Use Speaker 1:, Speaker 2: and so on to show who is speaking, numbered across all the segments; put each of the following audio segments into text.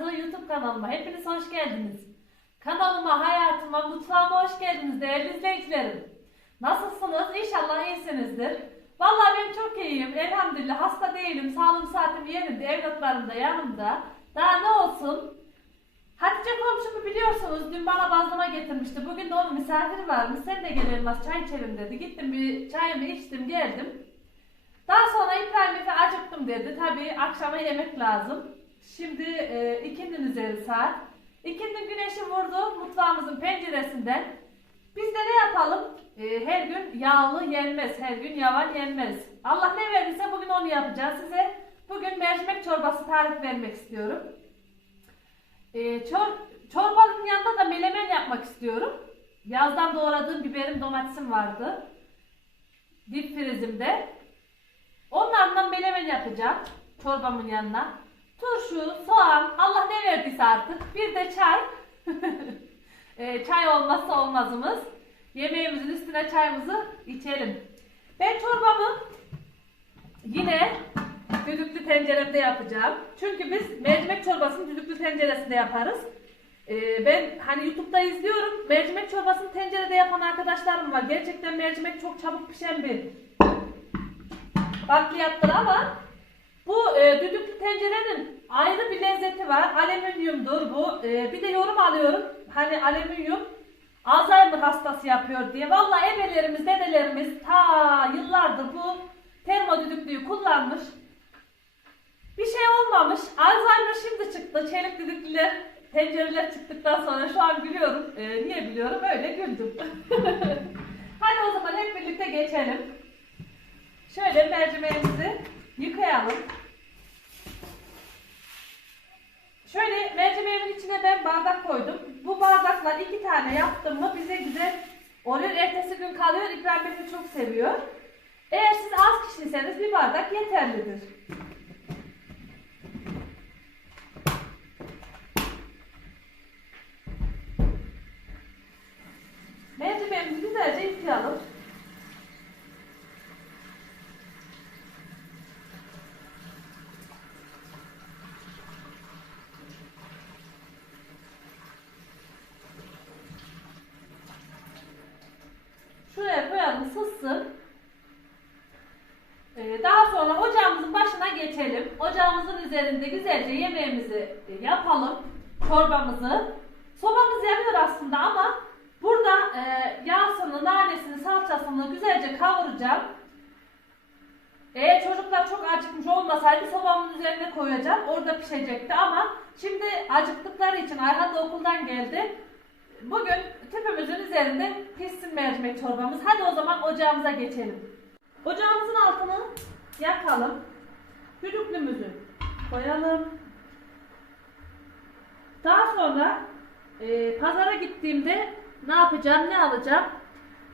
Speaker 1: Dünyası YouTube kanalıma hepiniz hoş geldiniz. Kanalıma, hayatıma, mutfağıma hoş geldiniz değerli izleyicilerim. Nasılsınız? İnşallah iyisinizdir. Vallahi ben çok iyiyim. Elhamdülillah hasta değilim. Sağlığım saatim yerinde. Evlatlarım da yanımda. Daha ne olsun? Hatice komşumu biliyorsunuz dün bana bazlama getirmişti. Bugün de onun misafiri varmış. Sen de gel Elmas çay içelim dedi. Gittim bir çayımı içtim geldim. Daha sonra İbrahim Efe acıktım dedi. Tabii akşama yemek lazım. Şimdi e, ikindinin üzeri saat. İkindin güneşi vurdu mutfağımızın penceresinden. Biz de ne yapalım? E, her gün yağlı yenmez, her gün yavan yenmez. Allah ne verdiyse bugün onu yapacağız. Size bugün mercimek çorbası tarif vermek istiyorum. E, çor, çorbanın yanında da melemen yapmak istiyorum. Yazdan doğradığım biberim, domatesim vardı. Dip frizimde. Onlarla melemen yapacağım çorbamın yanına. Turşu, soğan, Allah ne verdiyse artık. Bir de çay. E, çay olmazsa olmazımız. Yemeğimizin üstüne çayımızı içelim. Ben çorbamı yine düdüklü tenceremde yapacağım. Çünkü biz mercimek çorbasını düdüklü tenceresinde yaparız. E, ben hani YouTube'da izliyorum. Mercimek çorbasını tencerede yapan arkadaşlarım var. Gerçekten mercimek çok çabuk pişen bir bakliyattır ama bu e, düdüklü tencerenin ayrı bir lezzeti var. Alüminyumdur bu. E, bir de yorum alıyorum. Hani alüminyum Alzheimer hastası yapıyor diye. Vallahi ebelerimiz, dedelerimiz ta yıllardır bu termodüdüklüyü kullanmış. Bir şey olmamış. Alzheimer şimdi çıktı. Çelik düdüklüler, tencereler çıktıktan sonra şu an gülüyorum. E, niye biliyorum? Öyle güldüm. Hadi o zaman hep birlikte geçelim. Şöyle mercimeğimizi yıkayalım. Şöyle mercimeğimin içine ben bardak koydum. Bu bardaklar iki tane yaptım mı bize güzel oluyor. Ertesi gün kalıyor. İbrahim Bey çok seviyor. Eğer siz az kişiyseniz bir bardak yeterlidir. Mercimeğimizi güzelce yıkayalım. Şuraya koyalım sızsın. Ee, daha sonra ocağımızın başına geçelim. Ocağımızın üzerinde güzelce yemeğimizi e, yapalım. Çorbamızı. Sobamız yanıyor aslında ama burada e, yağsını, nanesini, salçasını güzelce kavuracağım. Eğer çocuklar çok acıkmış olmasaydı sobamın üzerine koyacağım. Orada pişecekti ama şimdi acıktıkları için Ayhan da okuldan geldi. Bugün tüpümüzün üzerinde pişsin mercimek çorbamız. Hadi o zaman ocağımıza geçelim. Ocağımızın altını yakalım. Düdüklümüzü koyalım. Daha sonra e, pazara gittiğimde ne yapacağım, ne alacağım?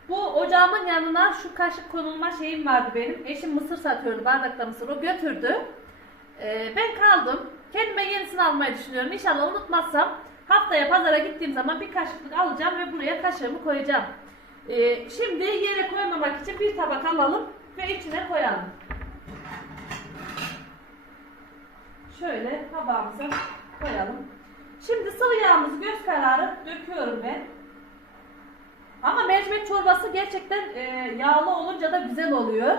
Speaker 1: Bu ocağımın yanına şu kaşık konulma şeyim vardı benim. Eşim mısır satıyordu, bardakta mısır. O götürdü. E, ben kaldım. Kendime yenisini almayı düşünüyorum. İnşallah unutmazsam haftaya pazara gittiğim zaman bir kaşıklık alacağım ve buraya kaşığımı koyacağım. E, şimdi yere koymamak için bir tabak alalım ve içine koyalım. Şöyle tabağımıza koyalım. Şimdi sıvı yağımızı göz kararı döküyorum ben. Ama mercimek çorbası gerçekten e, yağlı olunca da güzel oluyor.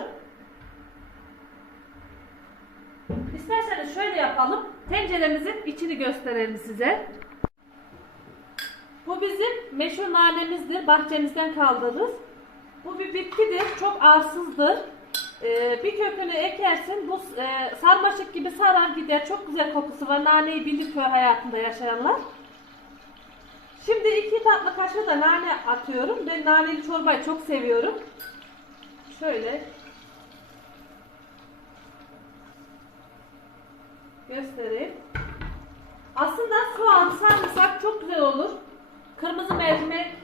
Speaker 1: İsterseniz şöyle yapalım. Tenceremizin içini gösterelim size. Bu bizim meşhur nanemizdir. Bahçemizden kaldırırız. Bu bir bitkidir. Çok arsızdır. Ee, bir kökünü ekersin. Bu e, sarmaşık gibi sarar gider. Çok güzel kokusu var. Naneyi bilir köy hayatında yaşayanlar. Şimdi iki tatlı kaşığı da nane atıyorum. Ben naneli çorbayı çok seviyorum. Şöyle göstereyim. Aslında soğan, sarımsak çok güzel olur. Kırmızı mercimek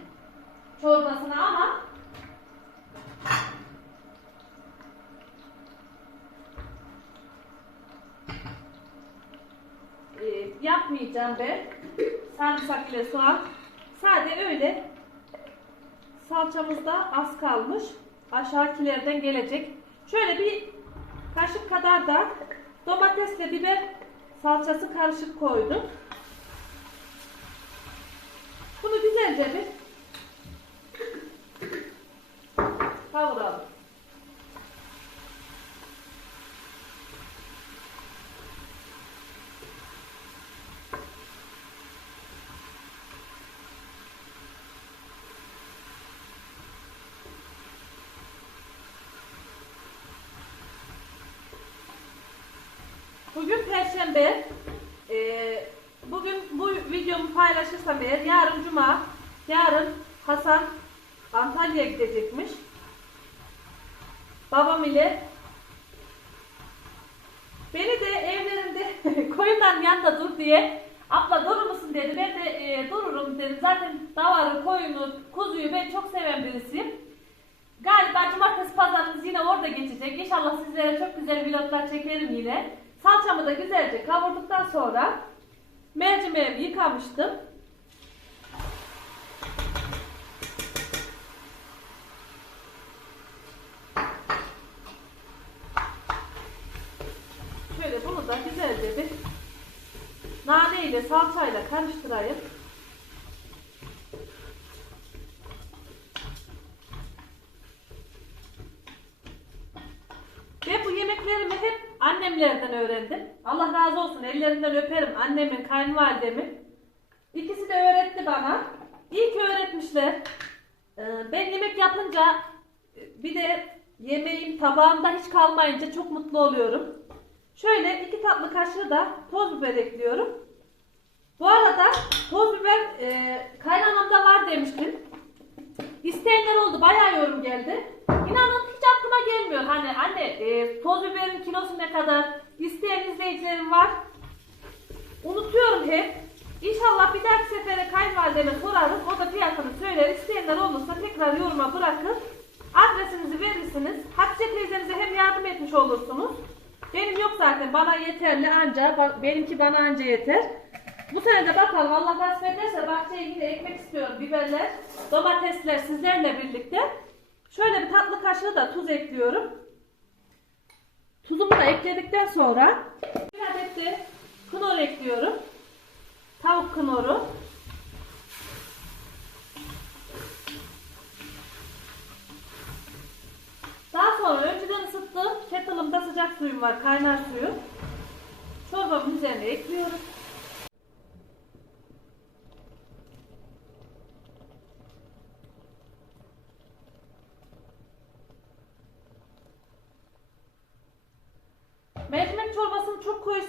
Speaker 1: çorbasına ama e, yapmayacağım ben. Sarımsak ile soğan. Sade öyle. Salçamız da az kalmış. Aşağıkilerden gelecek. Şöyle bir kaşık kadar da domatesle biber salçası karışık koydum. güzelce bir kavuralım. Bugün Perşembe. Ee, bugün bu videomu paylaşırsam eğer yarın Cuma, yarın Hasan Antalya'ya gidecekmiş. Babam ile beni de evlerinde koyunların yanında dur diye abla durur musun dedi. Ben de e, dururum dedim. Zaten davarı, koyunu, kuzuyu ben çok seven birisiyim. Galiba cumartesi pazarımız yine orada geçecek. İnşallah sizlere çok güzel vloglar çekerim yine. Salçamı da güzelce kavurduktan sonra mercimeğimi yıkamıştım. Şöyle bunu da güzelce bir nane ile salçayla karıştırayım. Ve bu yemeklerimi hep annemlerden öğrendim. Allah razı olsun ellerinden öperim annemin, kayınvalidemin. İkisi de öğretti bana. İyi ki öğretmişler. Ee, Ben yemek yapınca bir de yemeğim tabağımda hiç kalmayınca çok mutlu oluyorum. Şöyle iki tatlı kaşığı da toz biber ekliyorum. Bu arada toz biber e, kaynanamda var demiştim. İsteyenler oldu. Bayağı yorum geldi. Gelmiyor. Hani anne e, toz biberin kilosu ne kadar? İsteyen izleyicilerim var. Unutuyorum hep. İnşallah bir dahaki sefere kayınvalideme sorarım. O da fiyatını söyler. İsteyenler olursa tekrar yoruma bırakır. Adresinizi verirsiniz. Hatice teyzenize hem yardım etmiş olursunuz. Benim yok zaten. Bana yeterli anca. Benimki bana anca yeter. Bu sene de bakalım Allah nasip ederse bahçeye yine ekmek istiyorum. Biberler, domatesler sizlerle birlikte. Şöyle bir tatlı kaşığı da tuz ekliyorum. Tuzumu da ekledikten sonra bir adet de knorr ekliyorum. Tavuk knoru. Daha sonra önceden ısıttığım kettle'ımda sıcak suyum var, kaynar suyu. Çorbamın üzerine ekliyorum. Mercimek çorbasını çok koyu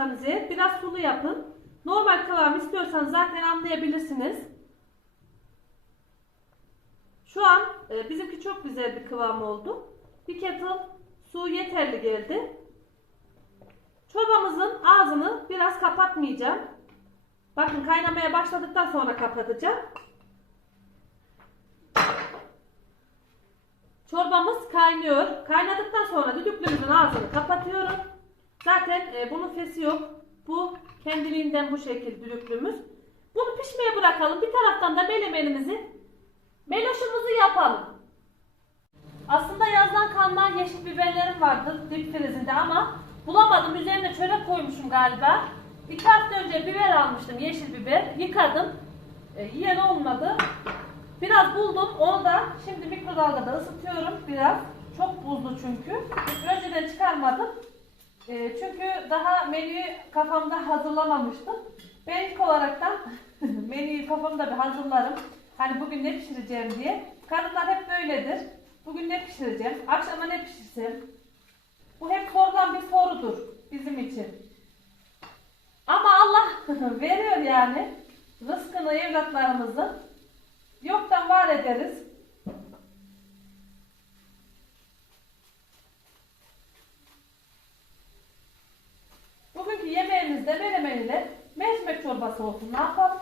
Speaker 1: sevmiyorsanız eğer biraz sulu yapın. Normal kıvam istiyorsanız zaten anlayabilirsiniz. Şu an e, bizimki çok güzel bir kıvam oldu. Bir kettle su yeterli geldi. Çorbamızın ağzını biraz kapatmayacağım. Bakın kaynamaya başladıktan sonra kapatacağım. Çorbamız kaynıyor. Kaynadıktan sonra düdüklümüzün ağzını kapatıyorum. Zaten e, bunun fesi yok. Bu kendiliğinden bu şekil düdüklümüz. Bunu pişmeye bırakalım. Bir taraftan da melemenimizi meloşumuzu yapalım. Aslında yazdan kalma yeşil biberlerim vardı dip frizinde ama bulamadım. Üzerine çörek koymuşum galiba. İki hafta önce biber almıştım yeşil biber. Yıkadım. E, yiyen olmadı. Biraz buldum. Onu da şimdi mikrodalgada ısıtıyorum biraz. Çok buzlu çünkü. Önceden çıkarmadım. E, çünkü daha menüyü kafamda hazırlamamıştım. Ben ilk olaraktan menüyü kafamda bir hazırlarım. Hani bugün ne pişireceğim diye. Kadınlar hep böyledir. Bugün ne pişireceğim? Akşama ne pişirsem? Bu hep sorulan bir sorudur bizim için. Ama Allah veriyor yani rızkını evlatlarımızın. Yoktan var ederiz. Bugünkü yemeğimizde menemen ile mercimek çorbası olsun. Ne yapalım?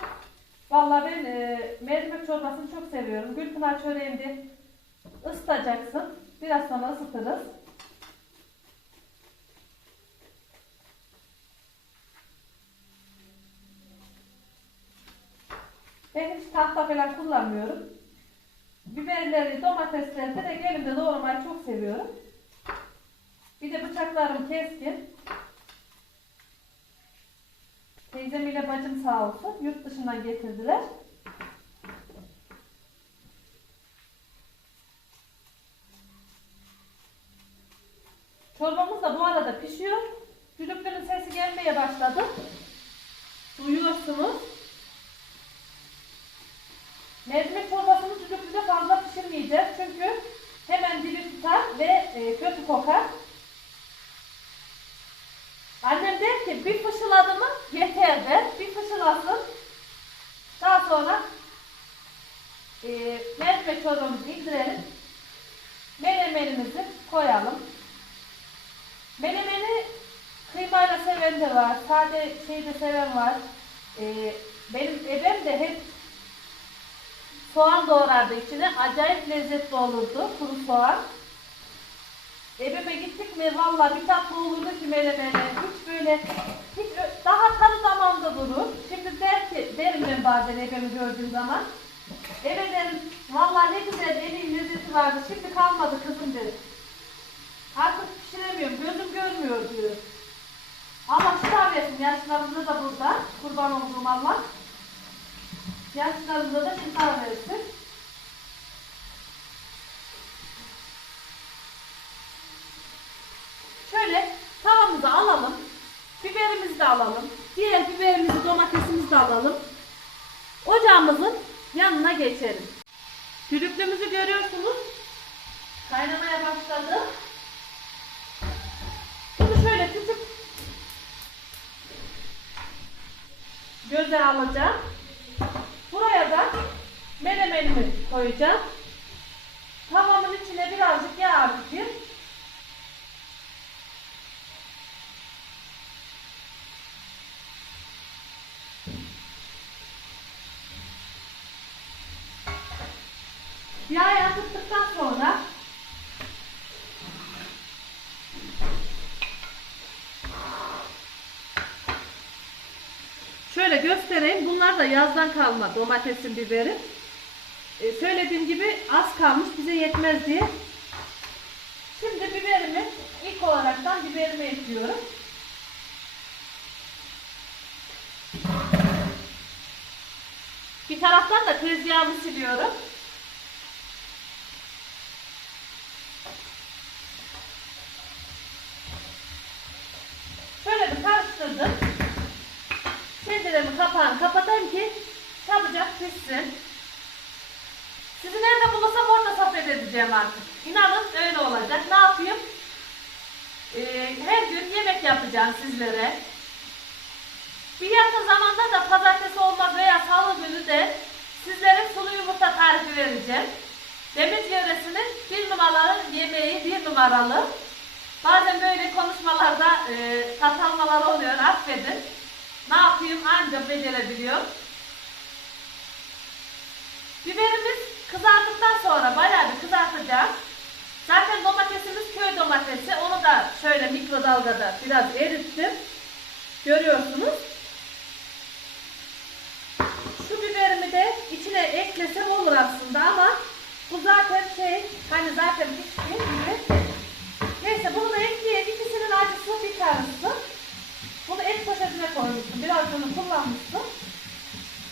Speaker 1: Vallahi ben e, mercimek çorbasını çok seviyorum. Gülpınar çöreğini de ısıtacaksın. Biraz sonra ısıtırız. Ben hiç tahta falan kullanmıyorum. Biberleri, domatesleri direkt elimde doğramayı çok seviyorum. Bir de bıçaklarım keskin. Teyzem ile bacım sağ olsun. Yurt dışından getirdiler. Çorbamız da bu arada pişiyor. Düdüklünün sesi gelmeye başladı. Duyuyorsunuz. Mercimek çorbasını düdüklüde fazla pişirmeyeceğiz. Çünkü hemen dili tutar ve e, kötü kokar. Annem der ki bir fışıladı mı yeter der. Bir fışılasın. Daha sonra e, mercimek çorbamızı indirelim. Menemenimizi koyalım. Menemeni kıymayla seven de var. Sade şey de seven var. E, benim ebem de hep soğan doğrardı içine. Acayip lezzetli olurdu kuru soğan. Ebeme gittik mi valla bir tatlı olurdu ki menemene. Hiç böyle hiç daha tadı damağımda durur. Şimdi der ki, derim ben bazen ebemi gördüğüm zaman. Ebe derim valla ne güzel elin lezzeti vardı. Şimdi kalmadı kızım derim. Artık pişiremiyorum. Gözüm görmüyor diyor. Allah şifa versin. Yaşlarımda da burada. Kurban olduğum Allah. Yaşlarımda da şifa versin. Şöyle tavamızı alalım. Biberimizi de alalım. Diğer biberimizi, domatesimizi de alalım. Ocağımızın yanına geçelim. Düdüklümüzü görüyorsunuz. Kaynamaya başladı. Bunu şöyle küçük göze alacağım. Buraya da menemenimi koyacağım. Tavamın içine birazcık yağ atayım. Yağı akıttıktan sonra şöyle göstereyim. Bunlar da yazdan kalma domatesin biberi. Ee, söylediğim gibi az kalmış bize yetmez diye. Şimdi biberimi ilk olaraktan biberimi ekliyorum. Bir taraftan da tezgahımı siliyorum. Şöyle bir karıştırdım. Tenceremi kapağını kapatayım ki çabucak pişsin. Sizi nerede bulursam orada sohbet edeceğim artık. İnanın öyle olacak. Ne yapayım? Ee, her gün yemek yapacağım sizlere. Bir yakın zamanda da pazartesi olmaz veya salı günü de sizlere sulu yumurta tarifi vereceğim. Demir yöresinin bir numaralı yemeği bir numaralı. Bazen böyle konuşmalarda e, tatalmalar oluyor, affedin. Ne yapayım ancak becerebiliyorum. Biberimiz kızardıktan sonra bayağı bir kızartacağım. Zaten domatesimiz köy domatesi. Onu da şöyle mikrodalgada biraz erittim. Görüyorsunuz. Şu biberimi de içine eklesem olur aslında ama bu zaten şey hani zaten pişti gibi. Neyse bunu da ekleyeyim. İkisinin acısı bir karışsın. Bunu et poşetine koymuştum. Birazını kullanmıştım.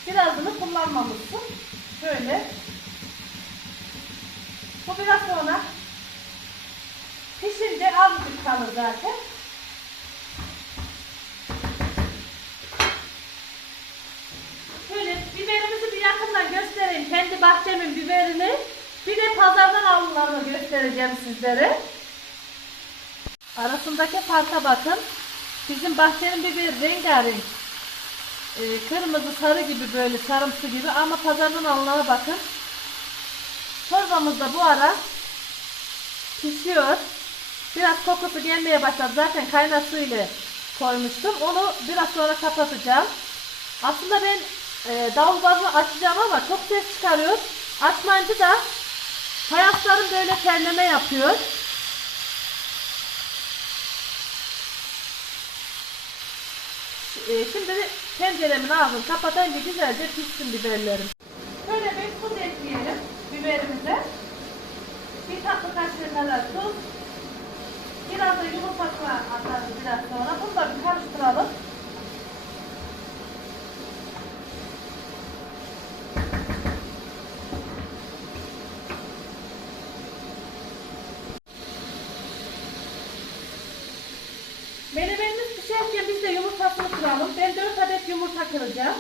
Speaker 1: Birazını kullanmamıştım. Şöyle. Bu biraz sonra pişince azıcık kalır zaten. Şöyle biberimizi bir yakından göstereyim. Kendi bahçemin biberini. Bir de pazardan alınanı göstereceğim sizlere. Arasındaki farka bakın. Bizim bahçenin biberi rengarenk. Ee, kırmızı sarı gibi böyle sarımsı gibi ama pazardan alınana bakın. Çorbamız bu ara pişiyor. Biraz kokusu gelmeye başladı. Zaten kaynar su ile koymuştum. Onu biraz sonra kapatacağım. Aslında ben e, davul açacağım ama çok ses çıkarıyor. Açmayınca da fayanslarım böyle terleme yapıyor. E, şimdi tenceremin ağzını kapatayım bir güzelce pişsin biberlerim. Şöyle bir tuz ekleyelim biberimize. Bir tatlı kaşığı kadar tuz. Biraz da yumurta atarız biraz sonra. Bunu da bir karıştıralım. Menemenimiz pişerken biz de yumurtasını kıralım. Ben 4 adet adet yumurta kıracağım.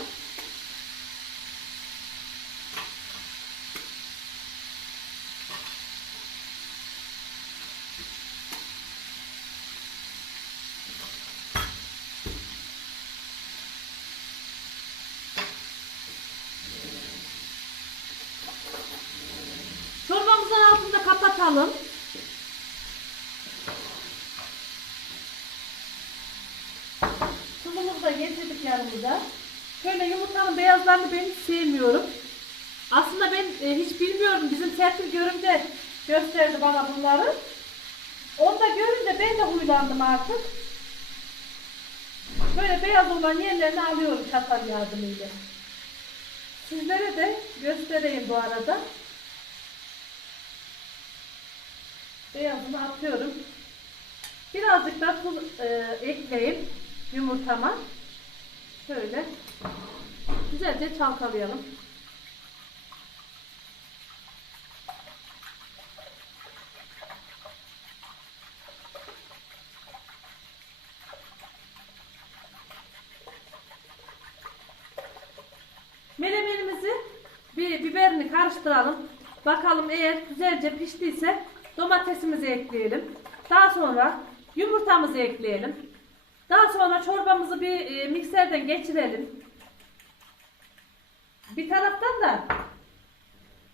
Speaker 1: Çorbamızın altını da kapatalım. Tuzumuzu da getirdik yanımıza. Şöyle yumurtanın beyazlarını ben hiç sevmiyorum. Aslında ben e, hiç bilmiyorum. Bizim Serpil görümce gösterdi bana bunları. Onu da görünce ben de huylandım artık. Böyle beyaz olan yerlerini alıyorum çatal yardımıyla. Sizlere de göstereyim bu arada. Beyazını atıyorum. Birazcık da tuz e, ekleyip yumurtama şöyle güzelce çalkalayalım. Menemenimizi bir biberini karıştıralım. Bakalım eğer güzelce piştiyse domatesimizi ekleyelim. Daha sonra yumurtamızı ekleyelim. Daha sonra çorbamızı bir e, mikserden geçirelim. Bir taraftan da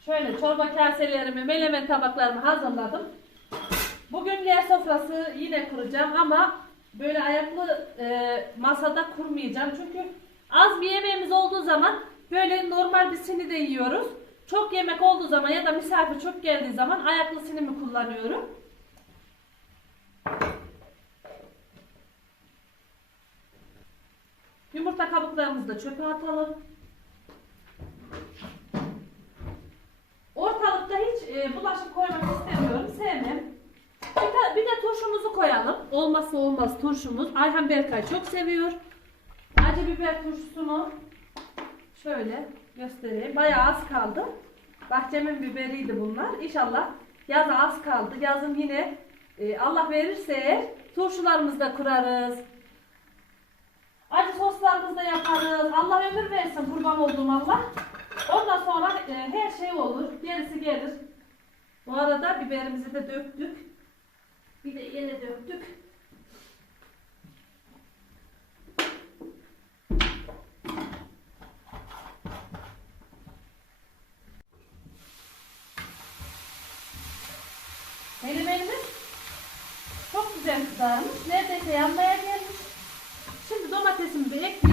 Speaker 1: şöyle çorba kaselerimi, melemen tabaklarımı hazırladım. Bugün yer sofrası yine kuracağım ama böyle ayaklı e, masada kurmayacağım. Çünkü az bir yemeğimiz olduğu zaman böyle normal bir sini de yiyoruz. Çok yemek olduğu zaman ya da misafir çok geldiği zaman ayaklı sinimi kullanıyorum. Yumurta kabuklarımızı da çöpe atalım. Ortalıkta hiç e, bulaşık koymak istemiyorum. Sevmem. Bir de, bir de turşumuzu koyalım. Olmazsa olmaz turşumuz. Ayhan Berkay çok seviyor. Acı biber turşusunu şöyle göstereyim. Bayağı az kaldı. Bahçemin biberiydi bunlar. İnşallah yaza az kaldı. Yazın yine e, Allah verirse eğer turşularımızı da kurarız. Acı soslarımızı da yaparız. Allah ömür versin kurban olduğum Allah. Ondan sonra e, her şey olur. Gerisi gelir. Bu arada biberimizi de döktük. Bir de yine döktük. Kızarmış. Neredeyse yanmaya gelmiş. Şimdi domatesimi de.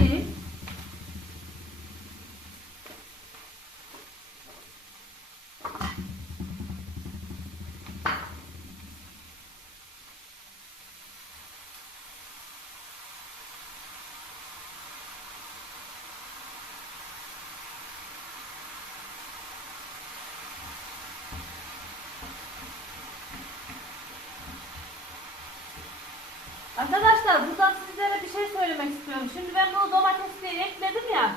Speaker 1: Arkadaşlar buradan sizlere bir şey söylemek istiyorum. Şimdi ben bu domatesi ekledim ya.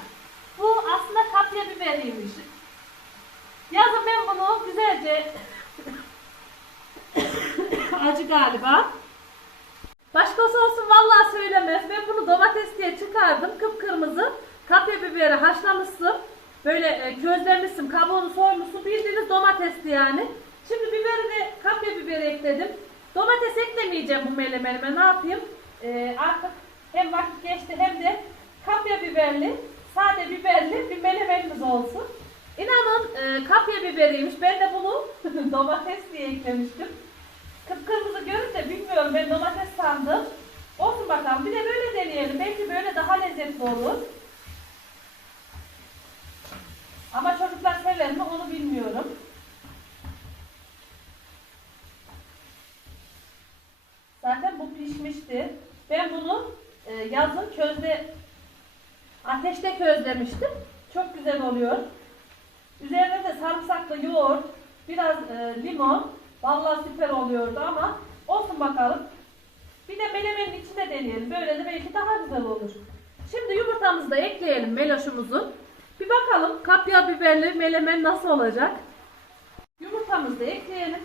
Speaker 1: Bu aslında kapya biberiymiş. Yazın ben bunu güzelce acı galiba. Başkası olsun vallahi söylemez. Ben bunu domates diye çıkardım. Kıpkırmızı. Kapya biberi haşlamışsın. Böyle e, közlemişsin. Kabuğunu soymuşsun. Bildiğiniz domatesli yani. Şimdi biberi de kapya biberi ekledim. Domates eklemeyeceğim bu melemenime. Ne yapayım? E, artık hem vakit geçti hem de kapya biberli, sade biberli bir melemenimiz olsun. İnanın e, kapya biberiymiş. Ben de bunu domates diye eklemiştim. Kıpkırmızı görünce bilmiyorum ben domates sandım. Olsun bakalım. Bir de böyle deneyelim. Belki böyle daha lezzetli olur. Ama çocuklar sever mi onu bilmiyorum. Zaten bu pişmişti. Ben bunu e, yazın közde ateşte közlemiştim. Çok güzel oluyor. Üzerine de sarımsaklı yoğurt, biraz e, limon. Vallahi süper oluyordu ama olsun bakalım. Bir de menemenin içine deneyelim. Böyle de belki daha güzel olur. Şimdi yumurtamızı da ekleyelim meloşumuzu. Bir bakalım kapya biberli melemen nasıl olacak. Yumurtamızı da ekleyelim.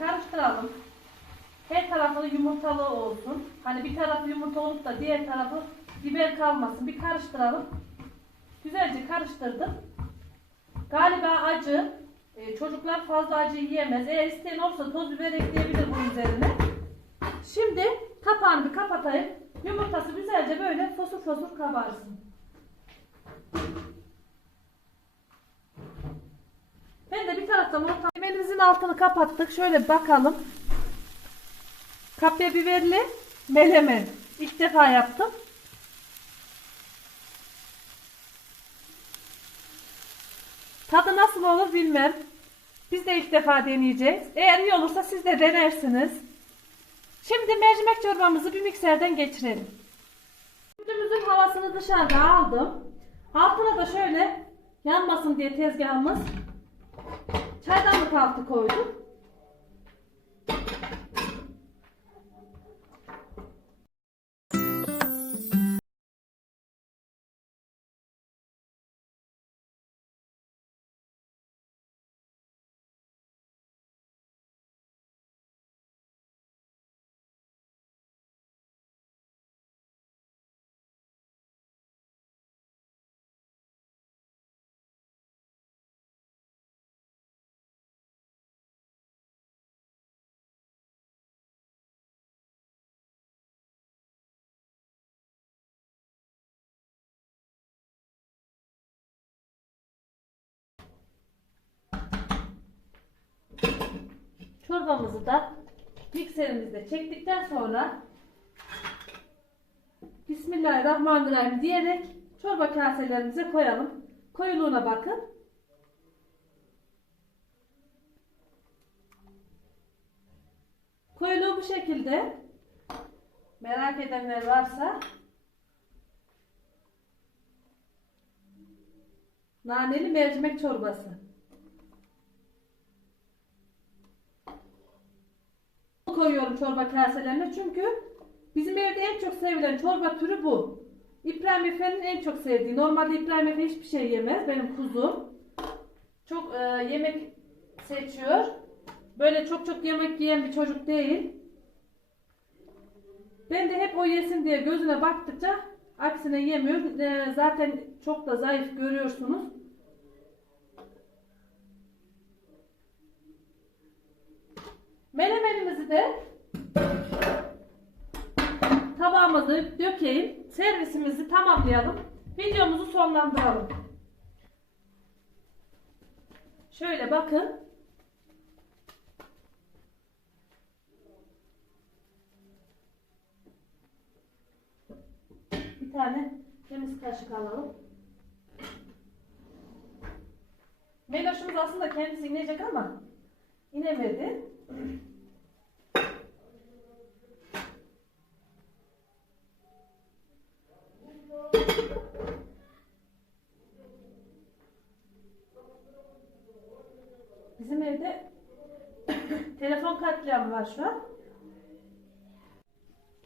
Speaker 1: karıştıralım. Her tarafı yumurtalı olsun. Hani bir tarafı yumurta olup da diğer tarafı biber kalmasın. Bir karıştıralım. Güzelce karıştırdım. Galiba acı. Ee, çocuklar fazla acı yiyemez. Eğer isteyen olursa toz biber ekleyebilir bunun üzerine. Şimdi kapağını kapatayım. Yumurtası güzelce böyle fosur fosur kabarsın. Ben de bir taraftan orta elimizin altını kapattık. Şöyle bakalım. Kapya biberli melemen. İlk defa yaptım. Tadı nasıl olur bilmem. Biz de ilk defa deneyeceğiz. Eğer iyi olursa siz de denersiniz. Şimdi mercimek çorbamızı bir mikserden geçirelim. Sütümüzün havasını dışarıda aldım. Altına da şöyle yanmasın diye tezgahımız çaydanlık altı koydum. Çorbamızı da mikserimizde çektikten sonra Bismillahirrahmanirrahim diyerek çorba kaselerimize koyalım. Koyuluğuna bakın. Koyuluğu bu şekilde. Merak edenler varsa naneli mercimek çorbası. Koyuyorum çorba kaselerine çünkü bizim evde en çok sevilen çorba türü bu. İbrahim Efe'nin en çok sevdiği. Normalde İbrahim Efe hiçbir şey yemez. Benim kuzum. Çok e, yemek seçiyor. Böyle çok çok yemek yiyen bir çocuk değil. Ben de hep o yesin diye gözüne baktıkça aksine yemiyor. E, zaten çok da zayıf görüyorsunuz. Menemenimizi de tabağımızı dökeyim. Servisimizi tamamlayalım. Videomuzu sonlandıralım. Şöyle bakın. Bir tane temiz kaşık alalım. Meloşumuz aslında kendisi inecek ama inemedi. Bizim evde telefon an.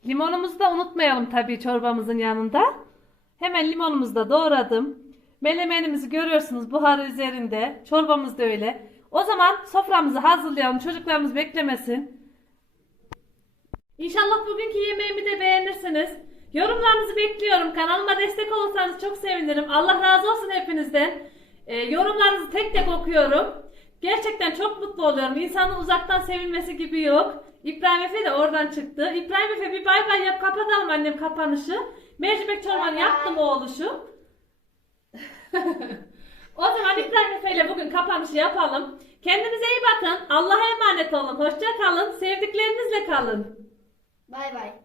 Speaker 1: Limonumuzu da unutmayalım tabii çorbamızın yanında. Hemen limonumuzu da doğradım. Melemenimizi görüyorsunuz buharı üzerinde. Çorbamız da öyle. O zaman soframızı hazırlayalım. Çocuklarımız beklemesin. İnşallah bugünkü yemeğimi de beğenirsiniz. Yorumlarınızı bekliyorum. Kanalıma destek olursanız çok sevinirim. Allah razı olsun hepinizden. Ee, yorumlarınızı tek tek okuyorum. Gerçekten çok mutlu oluyorum. İnsanın uzaktan sevilmesi gibi yok. İbrahim Efe de oradan çıktı. İbrahim Efe bir bay bay yap kapatalım annem kapanışı. Mercimek çorbanı yaptım oğluşum. o zaman İbrahim Efe ile bugün kapanışı yapalım. Kendinize iyi bakın. Allah'a emanet olun. Hoşça kalın. Sevdiklerinizle kalın.
Speaker 2: Bay bay.